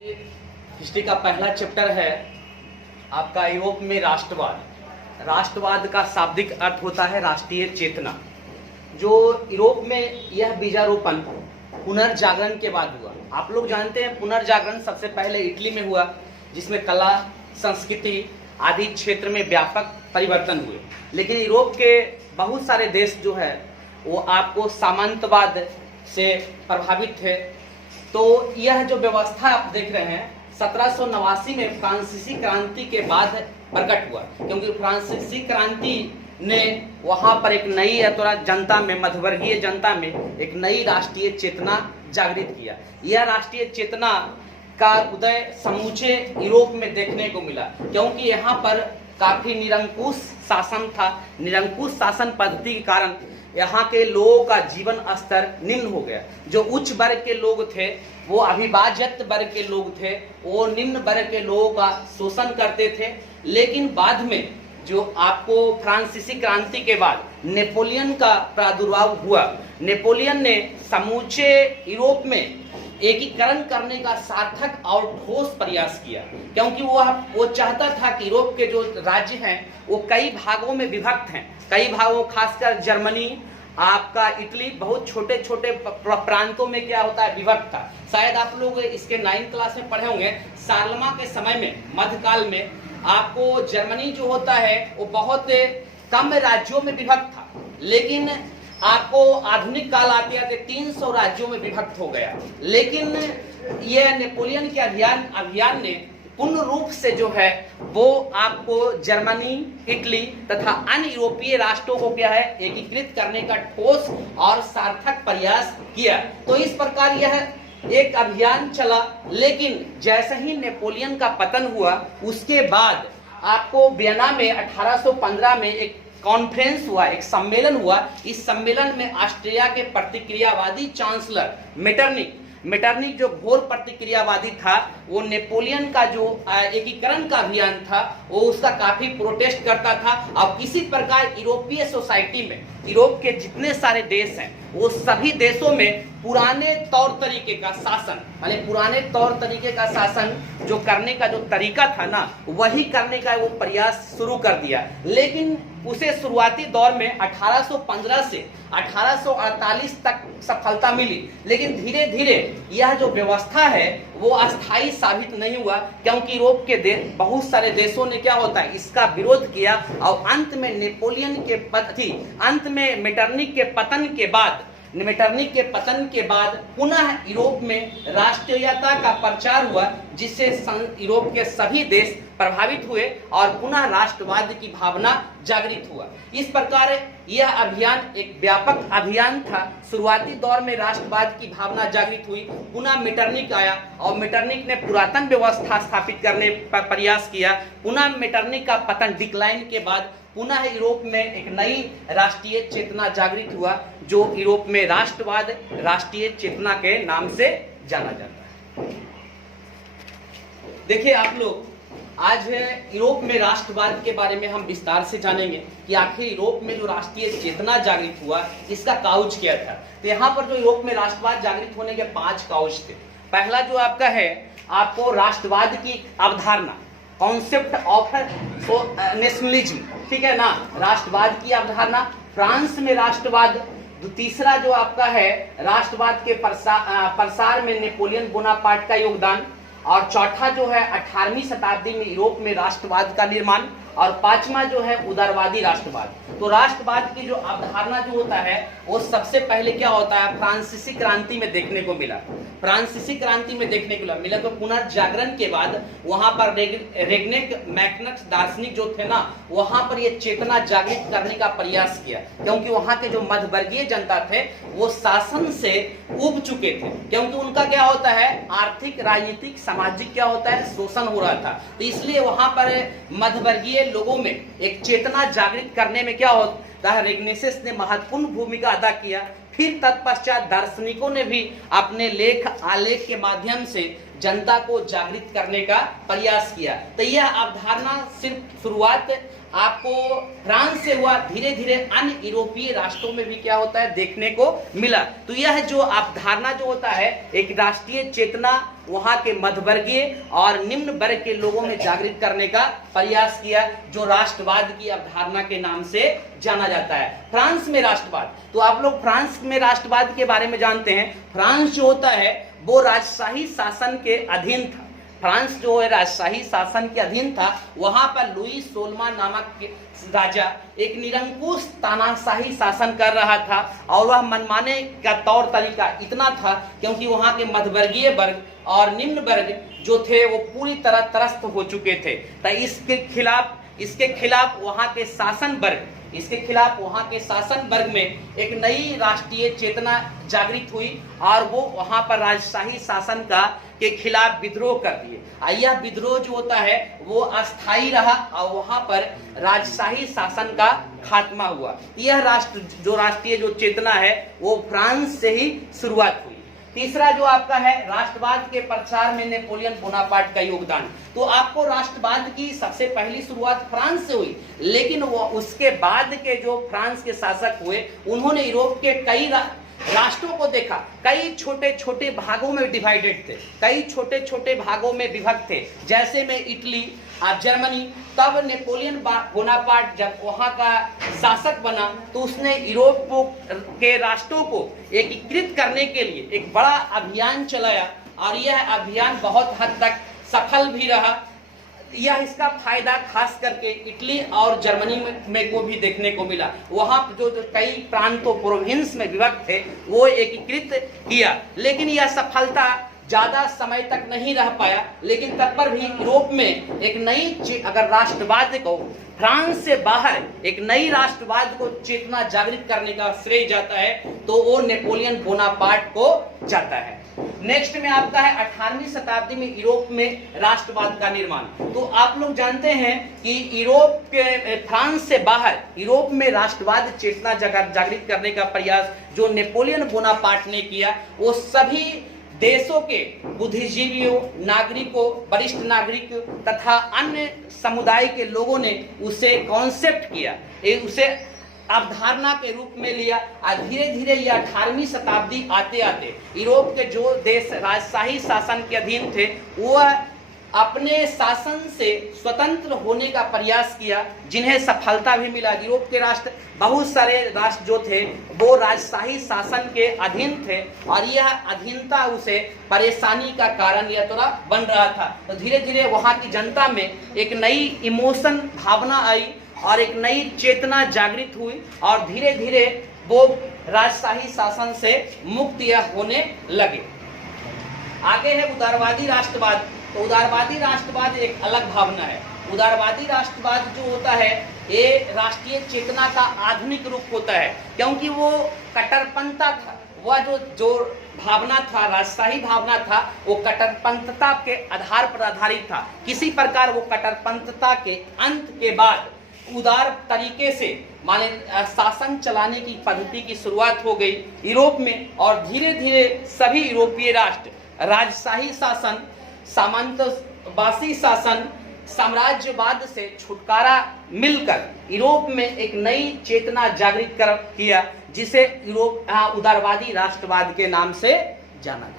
History का पहला chapter है आपका यूरोप में राष्ट्रवाद। राष्ट्रवाद का शाब्दिक अर्थ होता है राष्ट्रीय चेतना। जो यूरोप में यह बीजारोपण पुनर्जागरण के बाद हुआ। आप लोग जानते हैं पुनर्जागरण सबसे पहले इटली में हुआ, जिसमें कला, संस्कृति आदि क्षेत्र में व्यापक परिवर्तन हुए। लेकिन यूरोप के बहुत सारे देश जो है वो आपको सामंतवाद से प्रभावित थे। तो यह जो व्यवस्था आप देख रहे हैं 1789 में फ्रांसीसी क्रांति के बाद प्रकट हुआ, क्योंकि फ्रांसीसी क्रांति ने वहां पर एक नई जनता में, मध्यवर्गीय जनता में एक नई राष्ट्रीय चेतना जागृत किया। यह राष्ट्रीय चेतना का उदय समूचे यूरोप में देखने को मिला, क्योंकि यहाँ पर काफी निरंकुश शासन था। निरंकुश शासन पद्धति के कारण यहाँ के लोगों का जीवन स्तर निम्न हो गया। जो उच्च वर्ग के लोग थे, वो अभिभाज्य वर्ग के लोग थे, वो निम्न वर्ग के लोगों का शोषण करते थे। लेकिन बाद में जो आपको फ्रांसीसी क्रांति के बाद नेपोलियन का प्रादुर्भाव हुआ, नेपोलियन ने समूचे यूरोप में एकीकरण करने का सार्थक और ठोस प्रयास किया, क्योंकि वो चाहता था कि यूरोप के जो राज्य हैं वो कई भागों में विभक्त हैं। कई भागों, खासकर जर्मनी, आपका इटली, बहुत छोटे छोटे प्रांतों में क्या होता है, विभक्त था। शायद आप लोग इसके 9th क्लास में पढ़े होंगे। सार्लमा के समय में, मध्यकाल में, आपको जर्मनी जो होता है वो बहुत कम राज्यों में विभक्त था। लेकिन आपको आधुनिक काल आते आते 300 राज्यों में विभक्त हो गया। लेकिन यह नेपोलियन के अभियान ने पूर्ण रूप से जो है वो आपको जर्मनी, इटली तथा अन्य यूरोपीय राष्ट्रों को क्या है, एकीकृत करने का ठोस और सार्थक प्रयास किया। तो इस प्रकार यह एक अभियान चला। लेकिन जैसे ही नेपोलियन का पतन हुआ, उसके बाद आपको वियना में 1815 में एक कॉन्फ्रेंस हुआ, एक सम्मेलन हुआ। इस सम्मेलन में ऑस्ट्रिया के प्रतिक्रियावादी चांसलर मेटरनिक जो घोर प्रतिक्रियावादी था, वो नेपोलियन का जो एकीकरण का अभियान था वो उसका काफी प्रोटेस्ट करता था। और किसी प्रकार यूरोपीय सोसाइटी में, यूरोप के जितने सारे देश हैं वो सभी देशों में पुराने तौर तरीके का शासन, माने पुराने तौर तरीके का शासन जो करने का जो तरीका था ना, वही करने का वो प्रयास शुरू कर दिया। लेकिन उसे शुरुआती दौर में 1815 से 1848 तक सफलता मिली। लेकिन धीरे धीरे यह जो व्यवस्था है वो अस्थायी साबित नहीं हुआ, क्योंकि यूरोप के बहुत सारे देशों ने क्या होता है, इसका विरोध किया। और अंत में अंत में मेटरनिक के पतन के बाद पुनः यूरोप में राष्ट्रीयता का प्रचार हुआ, जिससे यूरोप के सभी देश प्रभावित हुए और पुनः राष्ट्रवाद की भावना जागृत हुआ। इस प्रकार यह अभियान एक व्यापक अभियान था। शुरुआती दौर में राष्ट्रवाद की भावना जागृत हुई, पुनः मेटरनिक आया और मेटरनिक ने पुरातन व्यवस्था स्थापित करने का प्रयास किया। पुनः मेटरनिक का पतन, डिक्लाइन के बाद पुनः यूरोप में एक नई राष्ट्रीय चेतना जागृत हुआ, जो यूरोप में राष्ट्रवाद, राष्ट्रीय चेतना के नाम से जाना जाता है। देखिए आप लोग, आज यूरोप में राष्ट्रवाद के बारे में हम विस्तार से जानेंगे कि आखिर यूरोप में जो राष्ट्रीय चेतना जागृत हुआ, इसका काउज क्या था। तो यहाँ पर जो यूरोप में राष्ट्रवाद जागृत होने के 5 काउज थे। पहला जो आपका है, आपको राष्ट्रवाद की अवधारणा, कॉन्सेप्ट ऑफ नेशनलिज्म, ठीक है ना, राष्ट्रवाद की अवधारणा। फ्रांस में राष्ट्रवाद। तीसरा जो आपका है, राष्ट्रवाद के प्रसार में नेपोलियन बोनापार्ट का योगदान। और चौथा जो है 18वीं शताब्दी में यूरोप में राष्ट्रवाद का निर्माण। और 5वां जो है उदारवादी राष्ट्रवाद। तो राष्ट्रवाद की जो अवधारणा जो होता है वो सबसे पहले क्या होता है, फ्रांसीसी क्रांति में देखने को मिला। फ्रांसीसी क्रांति में देखने को मिला तो पुनर्जागरण के बाद वहां पर रेगनेक मैकनक्स दार्शनिक जो थे ना, वहां पर ये चेतना जागृत करने का प्रयास किया, क्योंकि वहां के जो मध्यवर्गीय जनता थे वो शासन से उब चुके थे, क्योंकि उनका क्या होता है, आर्थिक, राजनीतिक, सामाजिक क्या होता है, शोषण हो रहा था। तो इसलिए वहां पर मध्यवर्गीय लोगों में एक चेतना जागृत करने में क्या होता है, रेगनेसेस ने महत्वपूर्ण भूमिका अदा किया। फिर तत्पश्चात दार्शनिकों ने भी अपने लेख आलेख के माध्यम से जनता को जागृत करने का प्रयास किया। तो यह अवधारणा सिर्फ शुरुआत आपको फ्रांस से हुआ, धीरे धीरे अन्य यूरोपीय राष्ट्रों में भी क्या होता है देखने को मिला। तो यह जो अवधारणा जो होता है, एक राष्ट्रीय चेतना वहां के मध्यवर्गीय और निम्न वर्ग के लोगों में जागृत करने का प्रयास किया, जो राष्ट्रवाद की अवधारणा के नाम से जाना जाता है। फ्रांस में राष्ट्रवाद, तो आप लोग फ्रांस में राष्ट्रवाद के बारे में जानते हैं। फ्रांस जो होता है वो राजशाही शासन के अधीन था। फ्रांस जो है राजशाही शासन के अधीन था। वहां पर लुई 16वां नामक राजा एक निरंकुश तानाशाही शासन कर रहा था, और वह मनमाने का तौर तरीका इतना था क्योंकि वहां के मध्यवर्गीय वर्ग और निम्न वर्ग जो थे वो पूरी तरह त्रस्त हो चुके थे। तो इसके खिलाफ वहां के शासन वर्ग में एक नई राष्ट्रीय चेतना जागृत हुई, और वो वहां पर राजशाही शासन के खिलाफ विद्रोह कर दिए। यह विद्रोह जो होता है वो अस्थायी रहा, और वहां पर राजशाही शासन का खात्मा हुआ। यह राष्ट्रीय जो चेतना है वो फ्रांस से ही शुरुआत हुई। तीसरा जो आपका है, राष्ट्रवाद के प्रचार में नेपोलियन बोनापार्ट का योगदान। तो आपको राष्ट्रवाद की सबसे पहली शुरुआत फ्रांस से हुई, लेकिन वो उसके बाद के जो फ्रांस के शासक हुए उन्होंने यूरोप के कई राष्ट्रों को देखा, कई छोटे छोटे भागों में डिवाइडेड थे, कई छोटे छोटे भागों में विभक्त थे, जैसे में इटली और जर्मनी। तब नेपोलियन बोनापार्ट जब वहां का शासक बना तो उसने यूरोप के राष्ट्रों को एकीकृत करने के लिए एक बड़ा अभियान चलाया, और यह अभियान बहुत हद तक सफल भी रहा। यह इसका फायदा खास करके इटली और जर्मनी में को भी देखने को मिला। वहां जो कई प्रांतों प्रोविंस में विभक्त थे वो एकीकृत किया, लेकिन यह सफलता ज्यादा समय तक नहीं रह पाया। लेकिन तब पर भी यूरोप में एक नई, अगर राष्ट्रवाद को फ्रांस से बाहर एक नई राष्ट्रवाद को चेतना जागृत करने का श्रेय जाता है तो वो नेपोलियन बोनापार्ट को जाता है। नेक्स्ट में आपका है 18वीं शताब्दी में यूरोप में राष्ट्रवाद का निर्माण। तो आप लोग जानते हैं कि यूरोप के फ्रांस से बाहर यूरोप में राष्ट्रवाद चेतना जागृत करने का प्रयास जो नेपोलियन बोनापार्ट ने किया, वो सभी देशों के बुद्धिजीवियों, नागरिकों, वरिष्ठ नागरिक तथा अन्य समुदाय के लोगों ने उसे कॉन्सेप्ट किया, उसे अवधारणा के रूप में लिया। और धीरे धीरे यह 18वीं शताब्दी आते आते यूरोप के जो देश राजशाही शासन के अधीन थे वह अपने शासन से स्वतंत्र होने का प्रयास किया, जिन्हें सफलता भी मिला। यूरोप के राष्ट्र, बहुत सारे राष्ट्र जो थे वो राजशाही शासन के अधीन थे, और यह अधीनता उसे परेशानी का कारण यह थोड़ा बन रहा था। तो धीरे धीरे वहाँ की जनता में एक नई इमोशन, भावना आई और एक नई चेतना जागृत हुई, और धीरे धीरे वो राजशाही शासन से मुक्त होने लगे। आगे है उदारवादी राष्ट्रवाद। तो उदारवादी राष्ट्रवाद एक अलग भावना है। उदारवादी राष्ट्रवाद जो होता है ये राष्ट्रीय चेतना का आधुनिक रूप होता है, क्योंकि वो कट्टरपंथता था। वह जो भावना था, राजशाही भावना था, वो कट्टरपंथता के आधार पर आधारित था। किसी प्रकार वो कट्टरपंथता के अंत के बाद उदार तरीके से माने शासन चलाने की पद्धति की शुरुआत हो गई यूरोप में, और धीरे धीरे सभी यूरोपीय राष्ट्र राजशाही शासन, सामंतवासी शासन, साम्राज्यवाद से छुटकारा मिलकर यूरोप में एक नई चेतना जागृत किया, जिसे यूरोप उदारवादी राष्ट्रवाद के नाम से जाना जाता है।